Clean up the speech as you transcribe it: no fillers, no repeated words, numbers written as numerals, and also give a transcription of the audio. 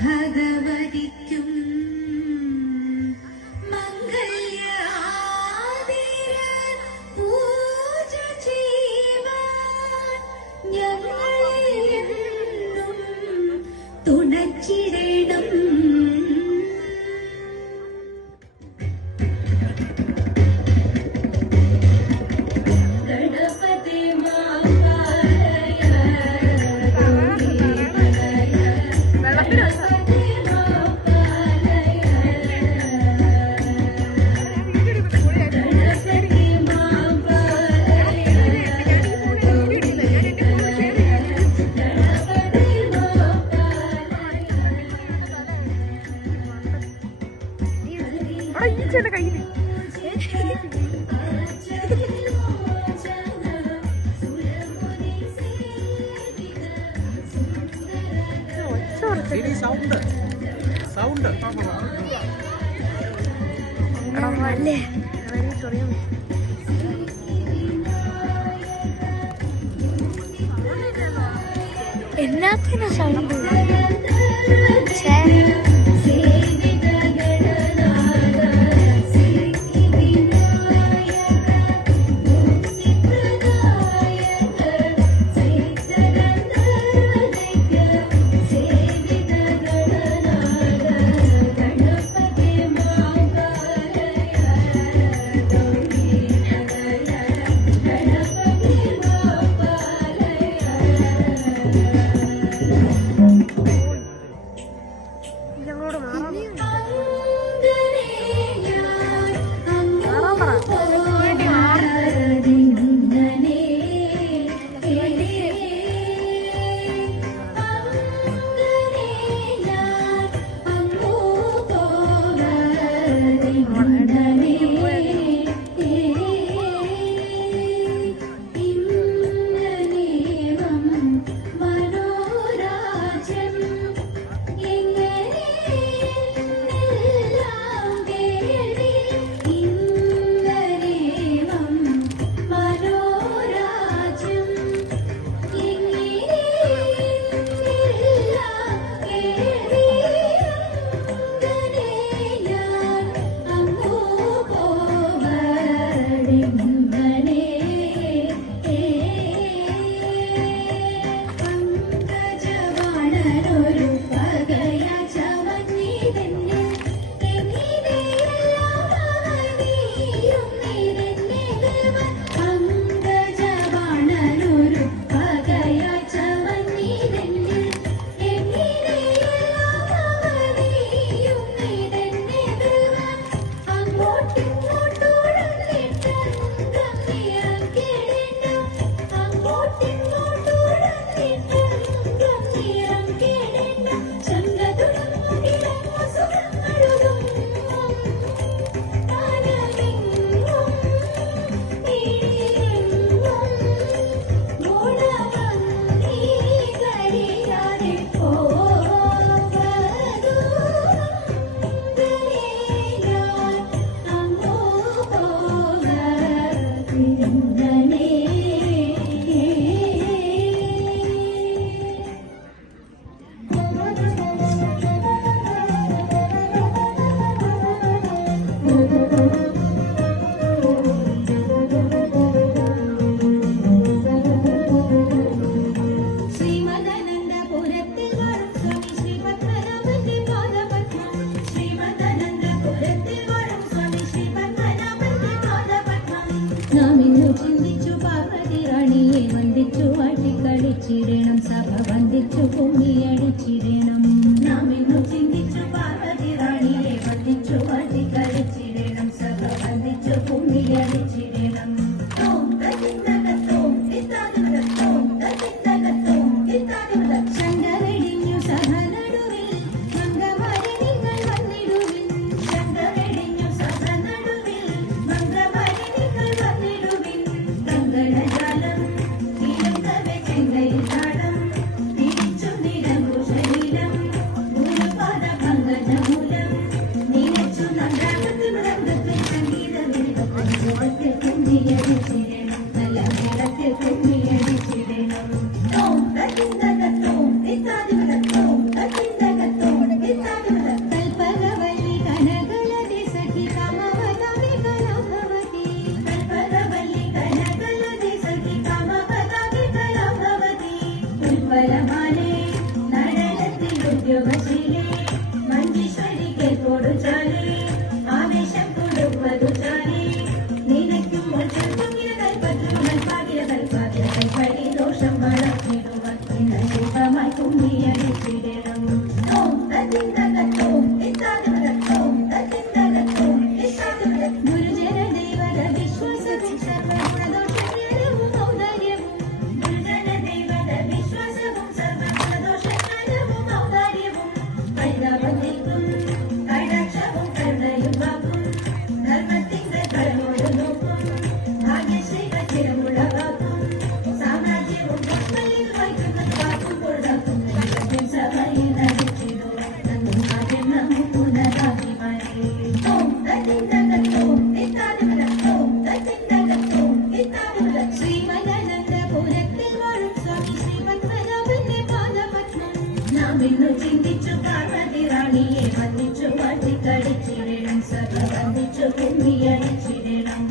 ഭഗവതിക്കും പൂജ ചെയ്യുവാൻ ഞങ്ങളെന്നും തുണച്ചിടണം. എന്നാത്തിനാ സൗണ്ട്? കളിച്ചിടണം സഭ വന്ദിച്ചു കുമ്മിയടിച്ചിടണം. നാം ഇന്നു ചിന്തിച്ചു പാർവതി റാണിയെ വന്ദിച്ചു വാട്ടി കളിച്ചിടണം സഭ വന്ദിച്ചു കുമ്മിയടിച്ചിടണം. ശങ്കരടിഞ്ഞു സഭ നടുവിൽ മംഗമാരിണികൾ വന്നിടുവിൻ. ശങ്കരടിഞ്ഞു സഭ നടുവിൽ മംഗമാരിണികൾ വന്നിടുവിൻ. മംഗളജാലം ചെങ്കൈ ഉദ്യോഗശീലേ മഞ്ചേശ്വരിക്ക് കൊടുച്ചാലേ ആവേശം കൊടുപ്പതു ചാലേ നിനക്കുമ്പോൾ ചെറുപ്പുകിര കൽപ്പറ്റുകൾ പാകിയ കൽപ്പാകിയ കൈപ്പടി ദോഷം വളർത്തിടുവാൻ ഇന്ന് ശുഭമായി കുമ്മിയടിച്ചിടണം ഓം തത്തിന്തകത്തോം ഇത്താതിമതത്തോം തത്തിന്തകത്തോം ഇത്താതിമത ഗുരുജന ദൈവത വിശ്വാസവും സർവഗുണദോഷജ്ഞാനവും ഔദാര്യവും ഗുരുജന ദൈവത വിശ്വാസവും സർവഗുണദോഷജ്ഞാനവും ഔദാര്യവും പരിതാപത്തിക്കും കടാക്ഷവും കരുണയും വാക്കും ധർമ്മത്തിന്റെ കടമോട് നോക്കും ഭാഗ്യശ്രീകൾ ചിരമുളവാക്കും സാമ്രാജ്യവും പുഷ്പലിൽ വയ്ക്കുന്ന വാക്കും കൊടുക്കും സഭയിൽ നടിച്ചിടുവാൻ തന്നും ആദ്യം നമുക്കുണരാഭിമാനേ ഓം തത്തിന്തകത്തോം ഇത്താതിമതത്തോം തത്തിന്തകത്തോം ഇത്താതിമത ശ്രീമദാനന്ദപുരത്തിൽ വാഴും സ്വാമി ശ്രീപത്മനാഭന്റെ പാദപത്മം നാം ഇന്നു ചിന്തിച്ചു പാർവതി റാണിയെ വന്ദിച്ചു വാഴ്ത്തിക്കടിച്ചിടണം സഭ വന്ദിച്ചു കുമ്മിയടിച്ചിടണം